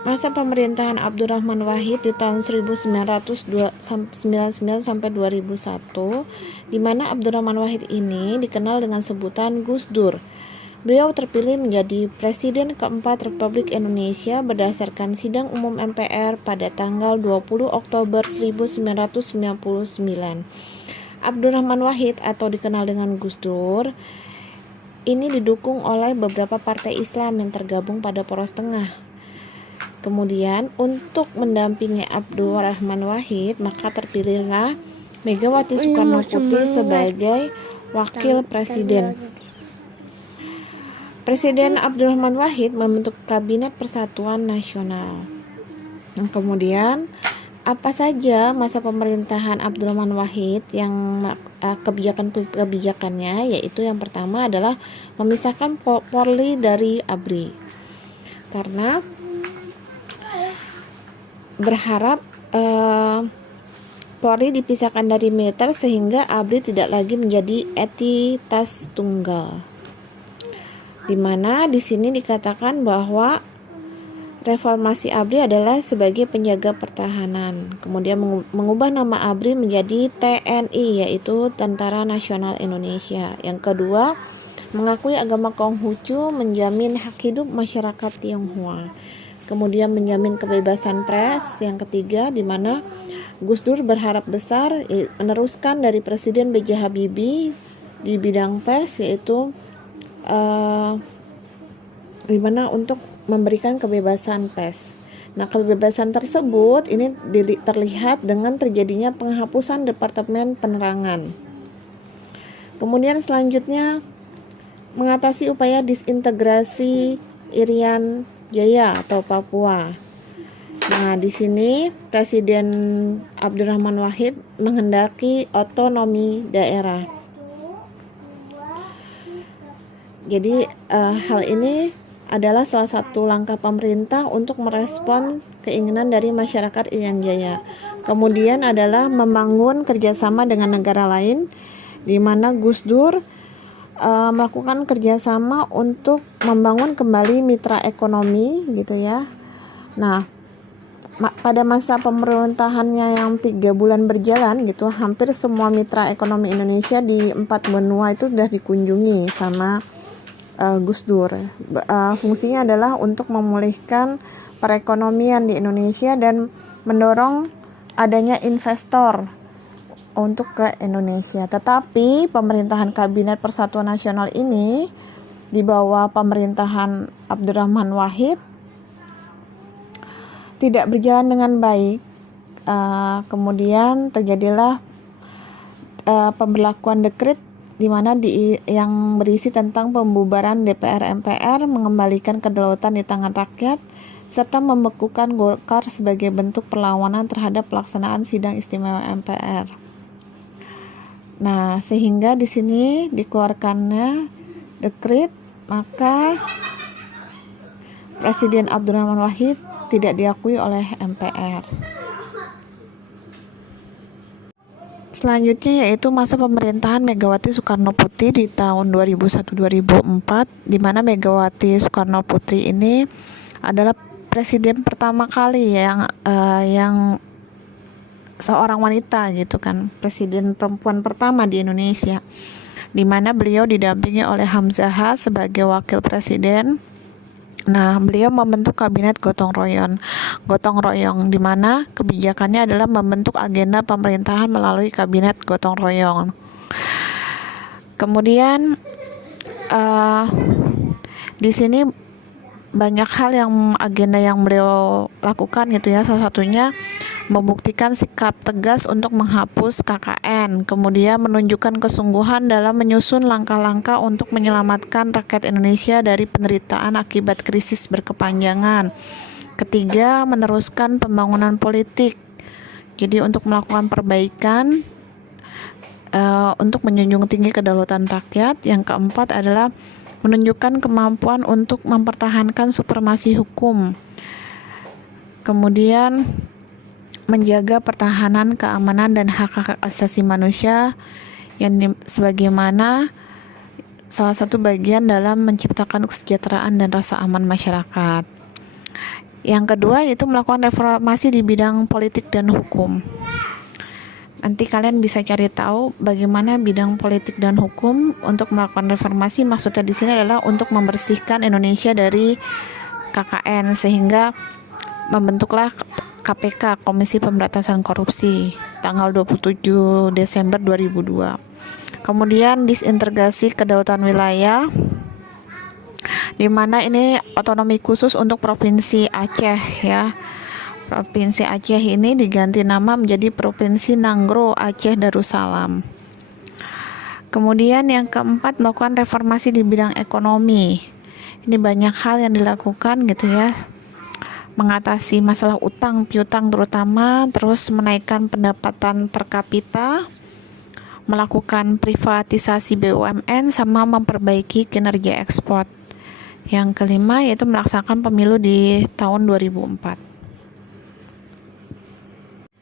Masa pemerintahan Abdurrahman Wahid di tahun 1999 sampai 2001, di mana Abdurrahman Wahid ini dikenal dengan sebutan Gus Dur. Beliau terpilih menjadi Presiden keempat Republik Indonesia berdasarkan sidang umum MPR pada tanggal 20 Oktober 1999. Abdurrahman Wahid atau dikenal dengan Gus Dur ini didukung oleh beberapa partai Islam yang tergabung pada Poros Tengah. Kemudian untuk mendampingi Abdurrahman Wahid, maka terpilihlah Megawati Soekarno Putri sebagai wakil presiden. Presiden Abdurrahman Wahid membentuk Kabinet Persatuan Nasional. Kemudian apa saja masa pemerintahan Abdurrahman Wahid yang kebijakannya, yaitu yang pertama adalah memisahkan Polri dari ABRI, karena berharap Polri dipisahkan dari militer sehingga ABRI tidak lagi menjadi entitas tunggal. Di mana di sini dikatakan bahwa reformasi ABRI adalah sebagai penjaga pertahanan. Kemudian mengubah nama ABRI menjadi TNI, yaitu Tentara Nasional Indonesia. Yang kedua, mengakui agama Konghucu, menjamin hak hidup masyarakat Tionghoa. Kemudian menjamin kebebasan pers. Yang ketiga, di mana Gus Dur berharap besar meneruskan dari Presiden B.J. Habibie di bidang pers, yaitu di mana untuk memberikan kebebasan pers. Nah, kebebasan tersebut ini terlihat dengan terjadinya penghapusan Departemen Penerangan. Kemudian selanjutnya mengatasi upaya disintegrasi Irian Jaya atau Papua. Nah, di sini Presiden Abdurrahman Wahid menghendaki otonomi daerah. Jadi hal ini adalah salah satu langkah pemerintah untuk merespon keinginan dari masyarakat Irian Jaya. Kemudian adalah membangun kerjasama dengan negara lain, di mana Gus Dur melakukan kerjasama untuk membangun kembali mitra ekonomi, gitu ya. Nah, pada masa pemerintahannya yang 3 bulan berjalan, gitu, hampir semua mitra ekonomi Indonesia di 4 benua itu sudah dikunjungi sama Gus Dur. Fungsinya adalah untuk memulihkan perekonomian di Indonesia dan mendorong adanya investor untuk ke Indonesia. Tetapi pemerintahan Kabinet Persatuan Nasional ini di bawah pemerintahan Abdurrahman Wahid tidak berjalan dengan baik. Kemudian terjadilah pemberlakuan dekret di mana yang berisi tentang pembubaran DPR MPR, mengembalikan kedaulatan di tangan rakyat, serta membekukan Golkar sebagai bentuk perlawanan terhadap pelaksanaan sidang istimewa MPR. Nah, sehingga di sini dikeluarkannya dekret, maka Presiden Abdurrahman Wahid tidak diakui oleh MPR. Selanjutnya yaitu masa pemerintahan Megawati Soekarno Putri di tahun 2001-2004, di mana Megawati Soekarno Putri ini adalah presiden pertama kali yang seorang wanita, gitu kan, presiden perempuan pertama di Indonesia, di mana beliau didampingi oleh Hamzahah sebagai wakil presiden. Nah, beliau membentuk kabinet gotong royong, di mana kebijakannya adalah membentuk agenda pemerintahan melalui kabinet gotong royong. Kemudian di sini banyak hal agenda yang beliau lakukan, gitu ya. Salah satunya membuktikan sikap tegas untuk menghapus KKN, kemudian menunjukkan kesungguhan dalam menyusun langkah-langkah untuk menyelamatkan rakyat Indonesia dari penderitaan akibat krisis berkepanjangan. Ketiga, meneruskan pembangunan politik, jadi untuk melakukan perbaikan, untuk menjunjung tinggi kedaulatan rakyat. Yang keempat adalah menunjukkan kemampuan untuk mempertahankan supremasi hukum, kemudian menjaga pertahanan, keamanan, dan hak-hak asasi manusia yang sebagaimana salah satu bagian dalam menciptakan kesejahteraan dan rasa aman masyarakat. Yang kedua yaitu melakukan reformasi di bidang politik dan hukum. Nanti kalian bisa cari tahu bagaimana bidang politik dan hukum untuk melakukan reformasi. Maksudnya di sini adalah untuk membersihkan Indonesia dari KKN, sehingga membentuklah KPK, Komisi Pemberantasan Korupsi, tanggal 27 Desember 2002. Kemudian disintegrasi kedaulatan wilayah, di mana ini otonomi khusus untuk Provinsi Aceh ya. Provinsi Aceh ini diganti nama menjadi Provinsi Nanggro Aceh Darussalam. Kemudian yang keempat, melakukan reformasi di bidang ekonomi. Ini banyak hal yang dilakukan gitu ya. Mengatasi masalah utang piutang terutama, terus menaikkan pendapatan per kapita, melakukan privatisasi BUMN, sama memperbaiki kinerja ekspor. Yang kelima yaitu melaksanakan pemilu di tahun 2004.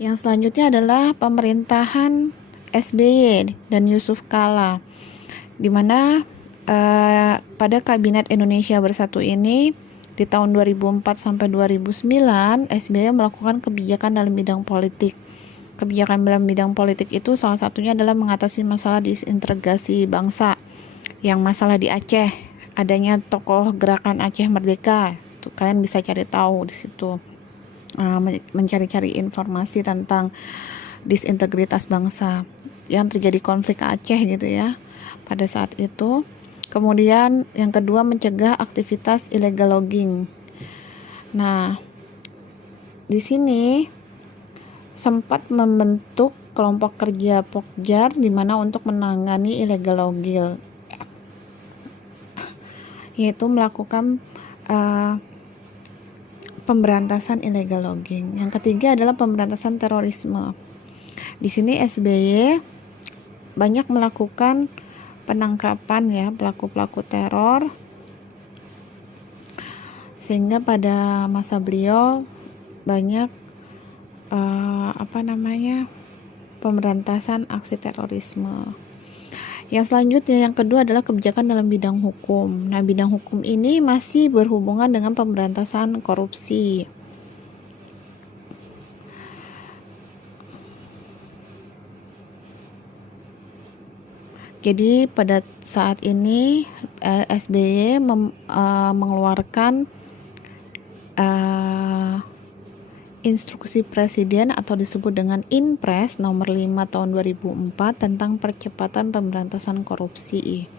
Yang selanjutnya adalah pemerintahan SBY dan Yusuf Kala, di mana pada Kabinet Indonesia Bersatu ini di tahun 2004 sampai 2009 SBY melakukan kebijakan dalam bidang politik. Kebijakan dalam bidang politik itu salah satunya adalah mengatasi masalah disintegrasi bangsa, yang masalah di Aceh. Adanya tokoh gerakan Aceh Merdeka, tuh, kalian bisa cari tahu di situ, mencari-cari informasi tentang disintegritas bangsa yang terjadi konflik Aceh gitu ya pada saat itu. Kemudian yang kedua, mencegah aktivitas illegal logging. Nah, di sini sempat membentuk kelompok kerja Pokjar di mana untuk menangani illegal logging, yaitu melakukan pemberantasan illegal logging. Yang ketiga adalah pemberantasan terorisme. Di sini SBY banyak melakukan penangkapan ya pelaku-pelaku teror, sehingga pada masa beliau banyak pemberantasan aksi terorisme. Yang selanjutnya, yang kedua adalah kebijakan dalam bidang hukum. Nah, bidang hukum ini masih berhubungan dengan pemberantasan korupsi. Jadi pada saat ini SBY mengeluarkan instruksi presiden atau disebut dengan Inpres nomor 5 tahun 2004 tentang percepatan pemberantasan korupsi.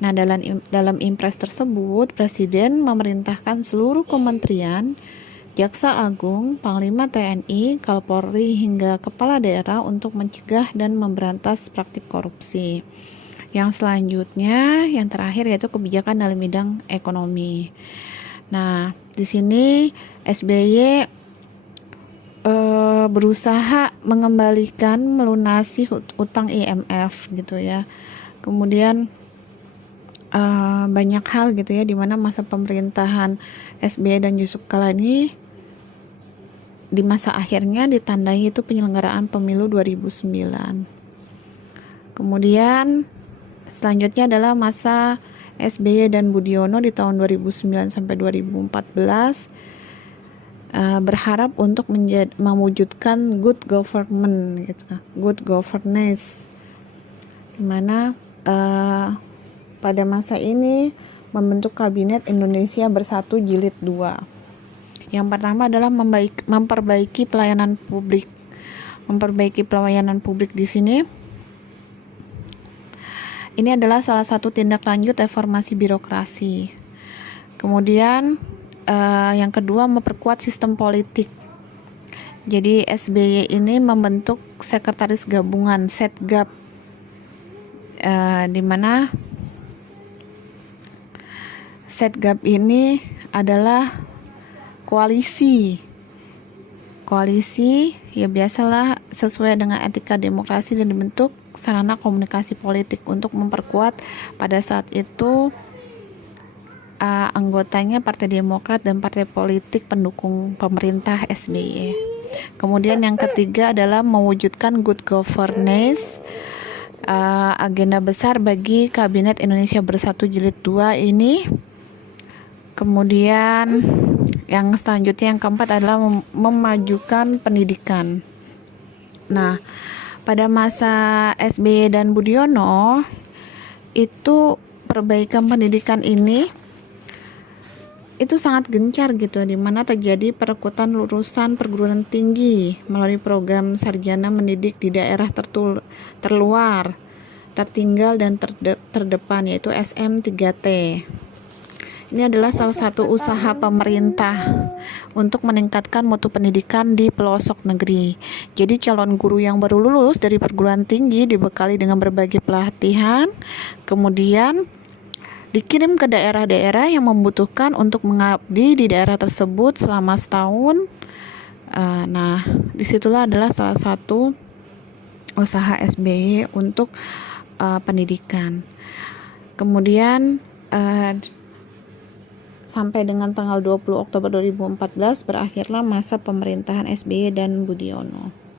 Nah, dalam Inpres tersebut presiden memerintahkan seluruh kementerian, Jaksa Agung, Panglima TNI, Kapolri hingga kepala daerah untuk mencegah dan memberantas praktik korupsi. Yang selanjutnya, yang terakhir yaitu kebijakan dalam bidang ekonomi. Nah, di sini SBY berusaha mengembalikan melunasi utang IMF gitu ya. Kemudian banyak hal gitu ya, di mana masa pemerintahan SBY dan Yusuf Kala ini di masa akhirnya ditandai itu penyelenggaraan pemilu 2009. Kemudian selanjutnya adalah masa SBY dan Budiono di tahun 2009 sampai 2014. Berharap untuk mewujudkan good government gitu, good governance, dimana pada masa ini membentuk Kabinet Indonesia Bersatu Jilid 2. Yang pertama adalah memperbaiki pelayanan publik. Memperbaiki pelayanan publik di sini ini adalah salah satu tindak lanjut reformasi birokrasi. Kemudian yang kedua, memperkuat sistem politik. Jadi SBY ini membentuk sekretaris gabungan Setgab, di mana Setgab ini adalah koalisi ya, biasalah sesuai dengan etika demokrasi, dan dibentuk sarana komunikasi politik untuk memperkuat pada saat itu anggotanya Partai Demokrat dan partai politik pendukung pemerintah SBY. Kemudian yang ketiga adalah mewujudkan good governance, agenda besar bagi Kabinet Indonesia Bersatu Jilid 2 ini. Kemudian Yang selanjutnya yang keempat adalah memajukan pendidikan. Nah, pada masa SBY dan Budiono itu perbaikan pendidikan ini itu sangat gencar gitu, di mana terjadi perekrutan lulusan perguruan tinggi melalui program sarjana mendidik di daerah terluar, tertinggal dan terdepan, yaitu SM3T. Ini adalah salah satu usaha pemerintah untuk meningkatkan mutu pendidikan di pelosok negeri. Jadi calon guru yang baru lulus dari perguruan tinggi dibekali dengan berbagai pelatihan, kemudian dikirim ke daerah-daerah yang membutuhkan untuk mengabdi di daerah tersebut selama setahun. Nah, disitulah adalah salah satu usaha SBY untuk pendidikan. Kemudian sampai dengan tanggal 20 Oktober 2014 berakhirlah masa pemerintahan SBY dan Budiono.